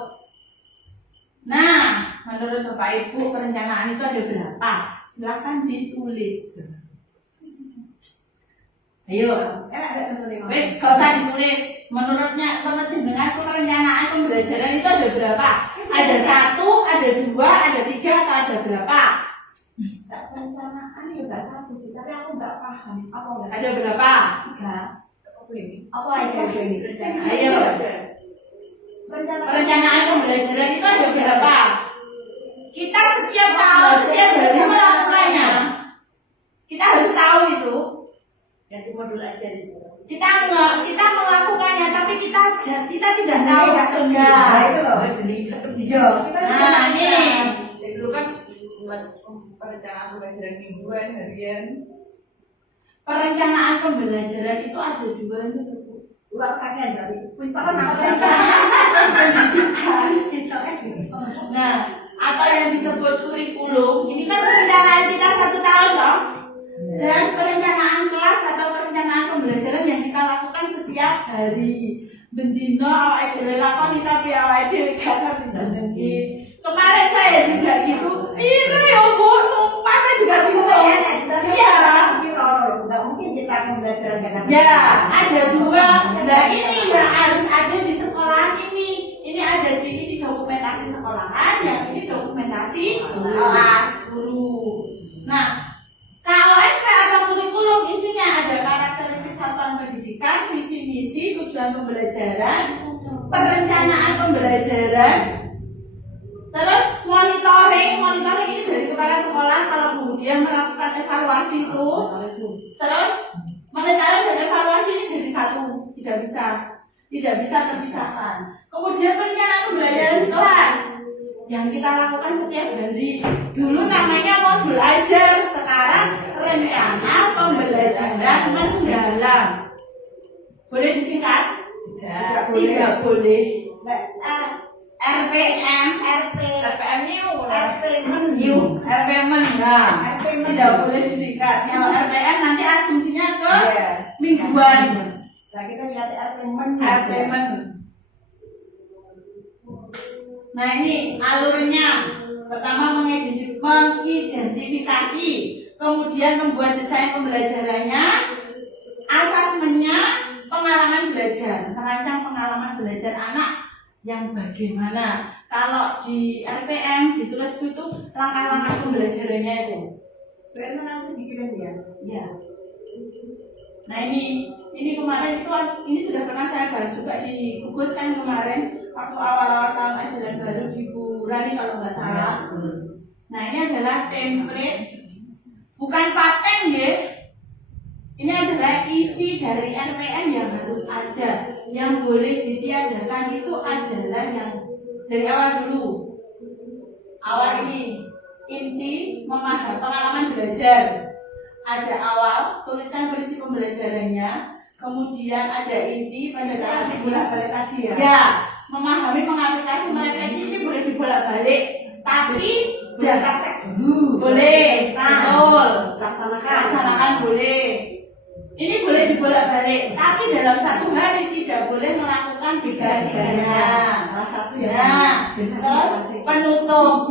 Nah, menurut Bapak Ibu perencanaan itu ada berapa? Silakan ditulis. Ayo, wes gak usah ditulis. Menurut dengan perencanaan pembelajaran itu ada berapa? Ada 1, ada 2, ada 3, atau ada berapa? Perencanaan ya nggak 1, tapi aku nggak paham. Apa nggak? Ada berapa? 3. Apa aja ini? Ayo. Perencanaan pembelajaran itu ada berapa? Kita setiap tahun, setiap hari melakukannya. Kita harus tahu itu. Jadi modul aja itu. Kita melakukannya, tapi kita tidak tahu enggak. Itu loh. Nah, ini Dulu kan buat perencanaan pembelajaran mingguan, harian. Perencanaan pembelajaran itu ada 2 itu. Dua pakaian dari pintaran apa? Nah, apa yang disebut kurikulum? Ini kan perencanaan kita 1 tahun loh. Dan perencanaan kelas atau perencanaan pembelajaran yang kita lakukan setiap hari. Bendino awake dhewe lakoni tapi awake dhewe gak ngerti jenenge. Kemarin saya juga gitu. Ini ya Bu, sumpah saya juga bingung. Iya. Nggak mungkin kita pembelajaran nggak. Ya, ada 2 sekolahan, yang ini dokumentasi kelas guru. Nah, kalau SK atau kurikulum isinya ada karakteristik satuan pendidikan, visi misi, tujuan pembelajaran, perencanaan pembelajaran, terus monitoring ini dari kepala sekolah kalau kemudian melakukan evaluasi itu, terus monitoring dan evaluasi ini jadi satu, tidak bisa terpisahkan. Kemudian perencanaan pembelajaran di kelas yang kita lakukan setiap hari. Dulu namanya modul ajar, sekarang rencana pembelajaran mendalam. Boleh disingkat? Tidak boleh. RPM new mendalam. Tidak boleh disingkat. Kalau RPM nanti asumsinya ke mingguan. Nah, kita lihat RPM. Nah, ini alurnya. Pertama mengidentifikasi, kemudian membuat desain pembelajarannya, asesmennya, pengalaman belajar, merancang pengalaman belajar anak yang bagaimana. Kalau di RPM ditulis itu langkah-langkah pembelajarannya itu. Karena nanti dikirim ya. Ya. Nah, ini kemarin ini sudah pernah saya bahas juga di gugus kan kemarin waktu awal-awal tahun ajaran baru di Bu Rani kalau nggak salah. Nah, ini adalah template, bukan paten ya. Ini adalah isi dari RPM yang harus ada. Yang boleh ditiadakan itu adalah yang dari awal dulu. Awal ini inti memahami pengalaman belajar. Ada awal, tuliskan prinsip pembelajarannya. Kemudian ada inti, pendekatan dibolak-balik tadi ya. Ya, memahami pengaplikasi ini boleh dibolak-balik, tapi udah praktek dulu. Boleh, betul. Laksanakan boleh. Ini boleh dibolak-balik, tapi dalam satu hari tidak boleh melakukan tiga-tiganya. Salah satu ya. Terus penutup.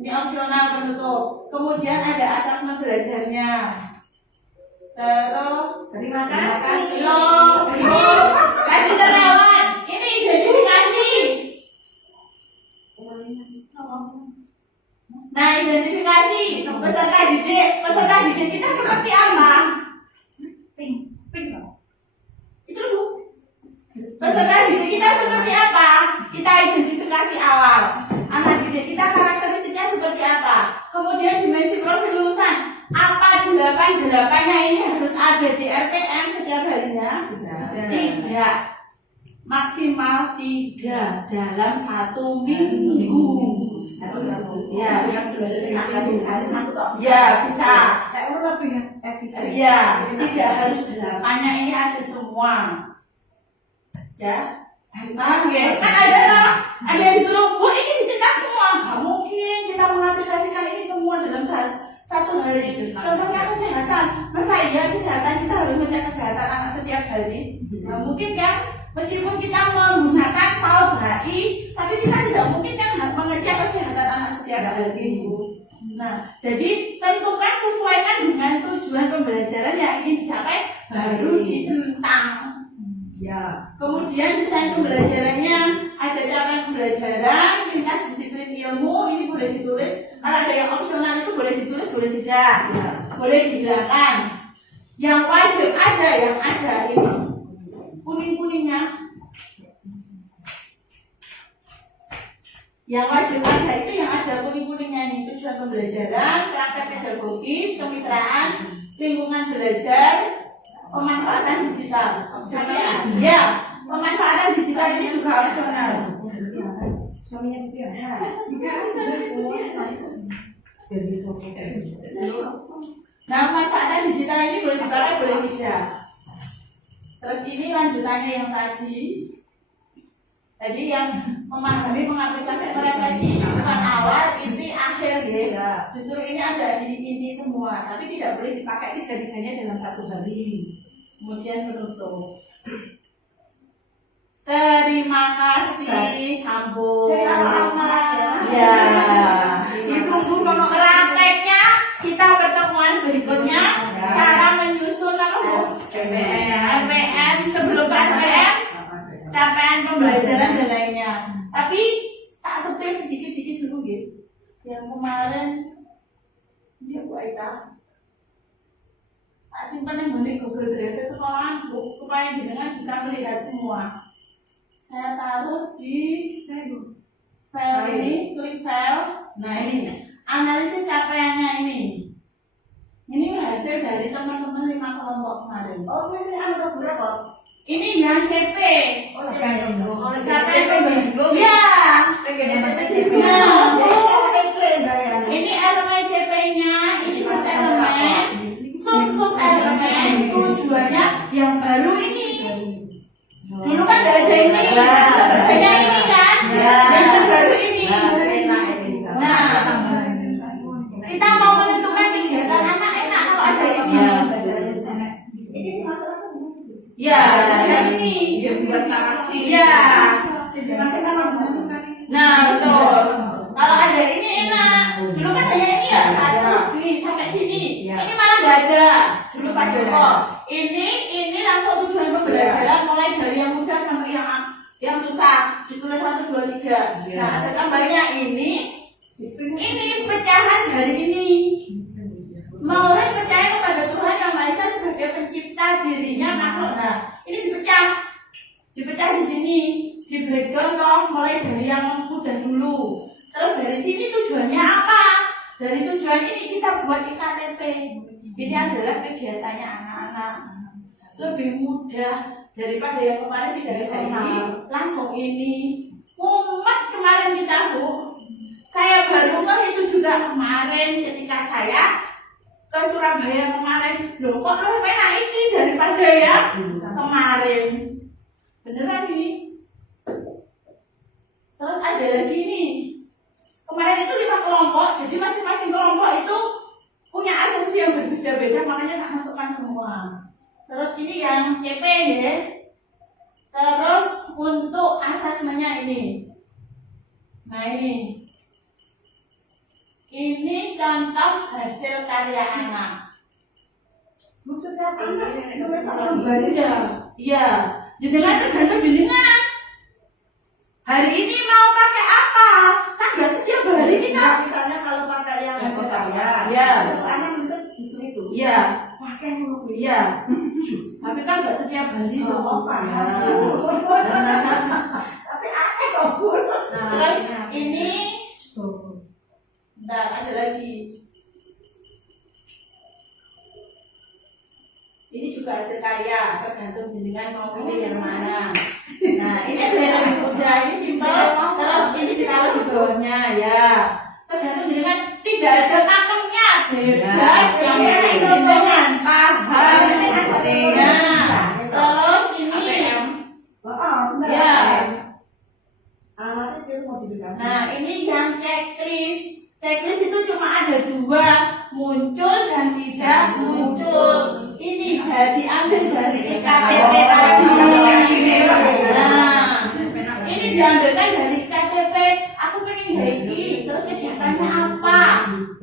Ini opsional penutup. Kemudian ada asesmen belajarnya. Terus terima kasih. Loh, ini lagi terlewat. Ini identifikasi. Nah, identifikasi peserta didik. Peserta didik kita seperti apa? Pink. Itu dulu. Peserta didik kita seperti apa? Kita identifikasi awal. Anak didik kita karakteristiknya seperti apa? Kemudian dimensi profil lulusan. Apa 8-8-nya ini harus ada di RPM setiap harinya? Tidak. Maksimal 3 dalam 1 minggu. Ya, bisa. Ya, tidak harus 8-nya ini ada semua. Ya, paham ya? Kan ada yang disuruh, bu ini dicetak semua. Gak mungkin kita mengaplikasikan ini semua dalam satu hari. Contohnya kesehatan, masa iya kesehatan kita harus mengecek kesehatan anak setiap hari? Gak mungkin kan? Meskipun kita menggunakan PAUD HI, tapi kita tidak mungkin kan mengecek kesehatan anak setiap hari. Nah, jadi tentukan sesuaikan dengan tujuan pembelajaran yang ingin dicapai, baru dicentang. Ya. Kemudian desain pembelajarannya, ada capaian pembelajaran, lintas disiplin ilmu, ini boleh ditulis. Kalau ada yang opsional itu boleh ditulis, boleh tidak, boleh dihilangkan. Yang wajib ada, yang ada ini kuning-kuningnya. Yang wajib ada itu yang ada kuning-kuningnya ini, tujuan pembelajaran, praktek pedagogis, kemitraan, lingkungan belajar, pemanfaatan digital. Ya, pemanfaatan digital ini juga opsional. Suaminya gitu ya. Nah, pemanfaatan digital ini boleh dipakai, boleh tidak. Terus ini lanjutannya yang tadi. Tadi yang memahami, mengaplikasi, merefleksi, bukan awal, inti, akhir ya. Justru ini ada di inti semua, tapi tidak boleh dipakai tiga-tiganya dalam satu hari. Kemudian penutup. Terima kasih, sambung. Ya, ditunggu prakteknya. Kita pertemuan berikutnya. Cara menyusun apa bu? RPM sebelum KSPM, capaian pembelajaran dan lainnya. Tapi Yang kemarin dia Bu Aita tak simpan yang di Google Drive ke sekolahan Bu, supaya jenengan bisa melihat semua. Saya taruh di file ini, klik file. Nah ini analisis capaiannya ini. Ini hasil dari teman-teman 5 kelompok kemarin. Oh, misalnya angka berapa? Ini yang CP. Oh, CP. CP. Ya. Ini elemen CP-nya, ini sub elemen, sub elemen. Tujuannya yang baru ini. Dulu kan ada ini, hanya ini kan, yang terbaru ini. Nah, kita mau menentukan kegiatan anak enak kalau ada ini. Ini sih masalah apa? Ya, ada ini. Dia buat narasi. Ya. Masalah Nah, betul. Kalau ada ini enak. Dulu kan hanya ini ya, satu ini sampai sini. Ini malah nggak ada. Dulu Pak Joko. Ini langsung tujuan pembelajaran mulai dari yang mudah sampai yang susah. Ditulis 1, 2, 3. Nah, ada tambahnya ini. Ini pecahan dari ini. Murid percaya kepada Tuhan Yang Maha Esa sebagai pencipta dirinya makhluk. Nah, ini dipecah di sini, di breakdown toh, mulai dari yang mudah dulu. Terus dari sini tujuannya apa? Dari tujuan ini kita buat IKTP. Ini adalah kegiatannya anak-anak. Lebih mudah daripada yang kemarin tidak ada ini, langsung ini. Mumet kemarin kita Bu. Saya baru itu juga kemarin ketika saya ke Surabaya kemarin. Loh kok lebih enak ini daripada ya kemarin. Beneran ini. Terus ada lagi nih. Kemarin itu 5 kelompok, jadi masing-masing kelompok itu punya asumsi yang berbeda-beda, makanya tak masukkan semua. Terus ini yang CP ya. Terus untuk asesmennya ini. Nah ini. Ini contoh hasil karya anak. maksudnya apa? Nulis sama Iya. Iya. Jenengan tergantung jenengan. Hari ini mau pakai apa? Kan gak setiap hari kita. Misalnya kalau pakai yang hasil karya, Iya. anak bisa itu. Iya. Pakai dulu. Iya. Tapi kan gak setiap hari Oh, loh. Pak. Ya. Tapi aneh kok, Bu. Terus ini bentar, ada lagi. Ini juga hasil karya, tergantung jenengan mau pilih yang mana. Nah, ini ada yang lebih mudah, ini simpel. Terus ini ditaruh di bawahnya ya. Tergantung jenengan, tidak ada pakemnya, bebas yang penting jenengan paham. Nah, terus ini ya. Alamatnya itu modifikasi. Nah, ini yang checklist. Checklist itu cuma ada 2, muncul dan tidak muncul. Ini diambil dari KTP tadi. Nah, ini diambilkan dari KTP. Aku pengen happy, terus kegiatannya apa?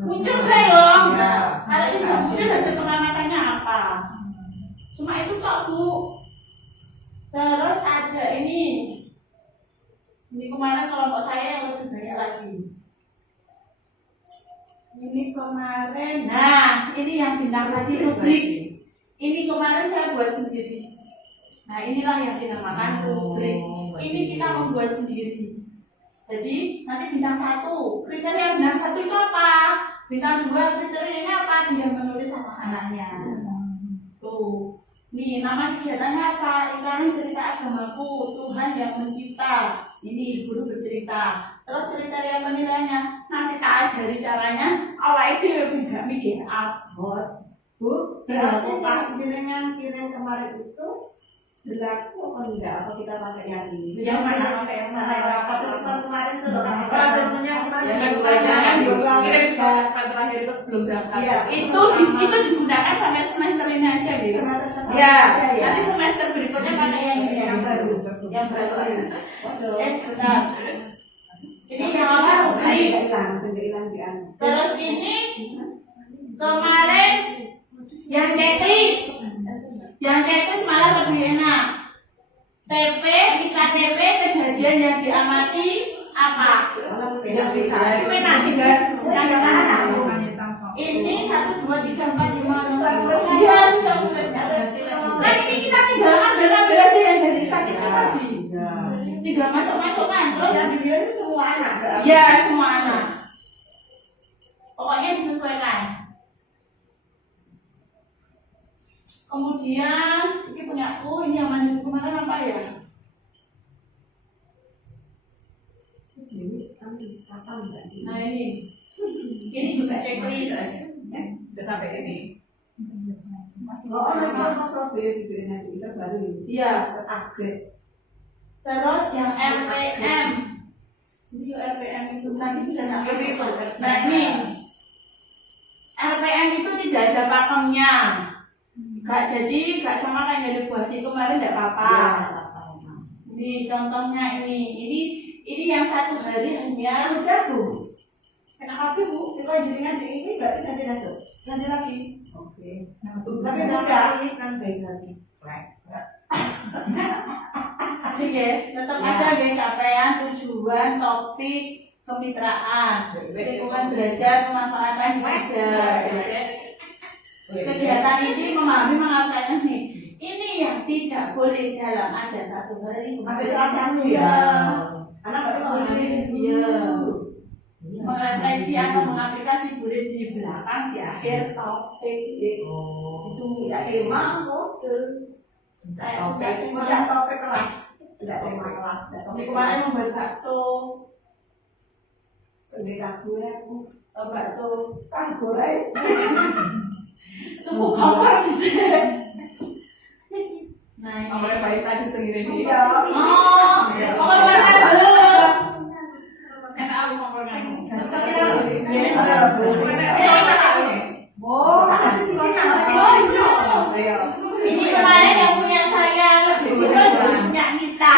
Muncul gak yo? Kalau tidak muncul hasil pengamatannya apa? Cuma itu kok Bu. Terus ada ini. Ini kemarin kelompok saya yang lebih banyak lagi. Ini kemarin, nah ini yang bintang tadi rubrik. Ini kemarin saya buat sendiri. Nah inilah yang dinamakan rubrik. Ini kita membuat sendiri. Jadi nanti bintang 1, kriteria bintang 1 itu apa? Bintang 2 kriterianya apa? Tinggal menulis sama anaknya. Tuh. Nih, nama kegiatannya apa? Iklan cerita agamaku, Tuhan yang mencipta. Ini guru bercerita. Terus kriteria penilaiannya, nanti tak ajari caranya. Awal itu lebih gak mikir abot. Bu, Berarti pas. jenengan kirim kemarin itu berlaku apa enggak? Apa kita pakai yang ini? Yang mana? Pakai yang mana? Asesmen kemarin itu loh. Asesmennya Jangan jangan kirim ke terakhir itu sebelum berangkat. Iya. itu digunakan sampai semester ini aja gitu. Semester Ya, ya. nanti semester berikutnya pakai yang baru. Yang baru. Sebentar. Ini yang apa? Rubrik. Hilang di anu. Terus ini kemarin yang checklist. Yang checklist malah lebih enak. TP, IKTP, kejadian yang diamati apa? Yang bisa. Ini nanti kan, ini 1, 2, 3, 4, 5, 6, 7. Iya, nah ini kita tinggal ambil aja yang dari kita tadi. Tinggal masuk-masukkan terus. Yang dibilang itu semua anak. Ya, semua anak. Pokoknya disesuaikan. Kemudian ini punya aku, ini yang mandi kemarin apa ya? Nah ini juga checklist. Udah sampai ini. Iya. Upgrade. Terus yang RPM. Ini RPM itu tadi sudah sampai situ. Nah ini RPM itu tidak ada pakemnya. Gak sama kayak dari buati kemarin tidak apa-apa. Ini contohnya ini yang 1 hari hanya Udah Bu. kenapa Bu? Coba jaringan ini berarti nanti masuk. Ganti lagi. Oke. Tapi udah kan baik lagi. Asik ya, tetap aja ya capaian, tujuan, topik, kemitraan, lingkungan belajar, pemanfaatan juga. Kegiatan ini memahami mengartikan nih. Ini yang tidak boleh dalam ada 1 hari. Sampai Selasanya ya. Anak baru mengalami. Iya. Merefleksi atau mengaplikasi boleh di belakang, di akhir topik. Itu Ya emang kok. Tidak topik kelas. Tidak tema kelas. Ini kemarin membuat bakso, Sendiri gue aku. bakso Kan goreng. tepung kompor gitu. Nah, ini. Awalnya baik tadi segini nih. Ya. Oh, kompor belum. Enak aku ngomongnya. Oh, kasih sini. Ini kemarin yang punya saya lebih suka punya kita.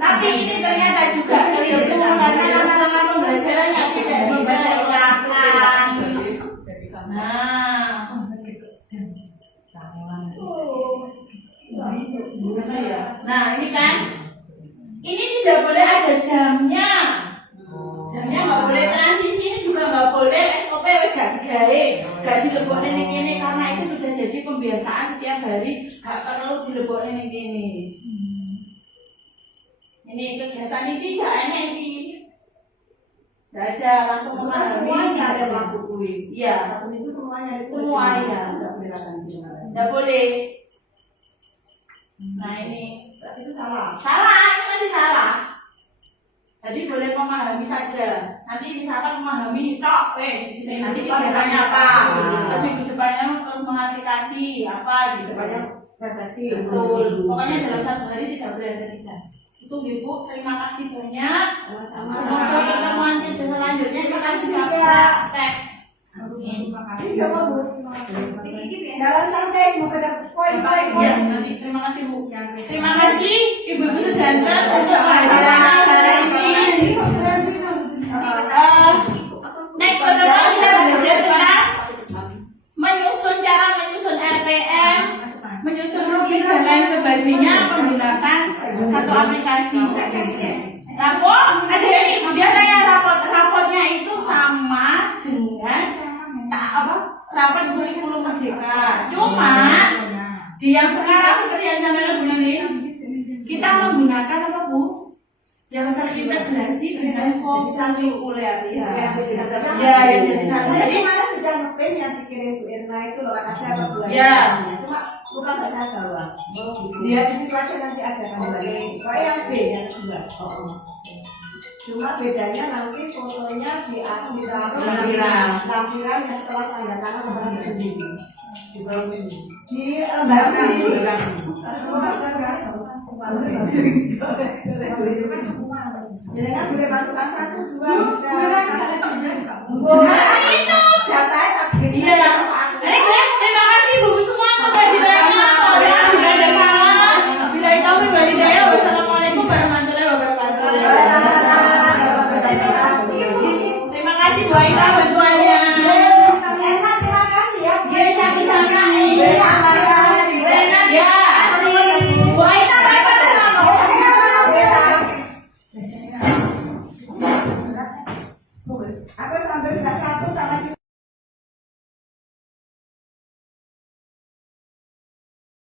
Tapi ini ternyata juga keliru karena lama-lama pembelajarannya tidak bisa dilakukan. Nah, gimana ya? Nah ini kan, ini tidak boleh ada jamnya. Jamnya nggak boleh transisi, ini juga nggak boleh SOP wes gak digawe, gak dilebokne ning kene karena itu sudah jadi pembiasaan setiap hari, gak perlu dilebokne ning kene. Ini kegiatan ini gak enak ini. Gak ada langsung Semuanya ada lampu kuih. Iya, Itu semuanya. semuanya. Tidak boleh lakukan. Nggak boleh. Nah ini Berarti itu salah. salah, ini masih salah. Jadi boleh memahami saja. Nanti misalkan memahami tok, wes. Nanti kegiatannya apa? Terus minggu depannya terus mengaplikasi apa gitu. Banyak refleksi. Betul. Pokoknya dalam 1 hari tidak boleh ada tidak. Itu Ibu. Terima kasih banyak. Sama-sama. Semoga pertemuan kita selanjutnya kita bisa praktek. Terima kasih. Iya, Bu. Jalan santai, semoga dapat poin-poin. Ya, nanti terima kasih Bu. Terima kasih Ibu-ibu Sudanten untuk kehadirannya hari ini. Next pertemuan kita belajar tentang cara menyusun RPM, menyusun rubrik dan lain sebagainya menggunakan satu aplikasi. Rapor, ada ini biasanya rapotnya itu sama dengan rapat kurikulum merdeka. Cuma di yang sekarang seperti yang disampaikan Bu Lili, kita menggunakan apa Bu? Yang terintegrasi dengan kurikuler ya. Ya, yang jadi satu. Jadi kemarin sudah ngeprint yang dikirim Bu Irma itu loh, ada apa bulan. Ya. Cuma bukan nggak saya bawa. Dia di situ aja nanti ada kembali. Pokoknya yang B yang kedua. Cuma bedanya nanti fotonya ditaruh lampiran yang setelah tanda tangan setelah sendiri. Di jadi kan boleh masukkan 1, 2 bisa. Jatahnya iya. Terima kasih Bu semua untuk kehadirannya. Tidak ada salah. Bila itu walhidayah. Wassalamualaikum warahmatullahi wabarakatuh. Terima kasih Bu Aida.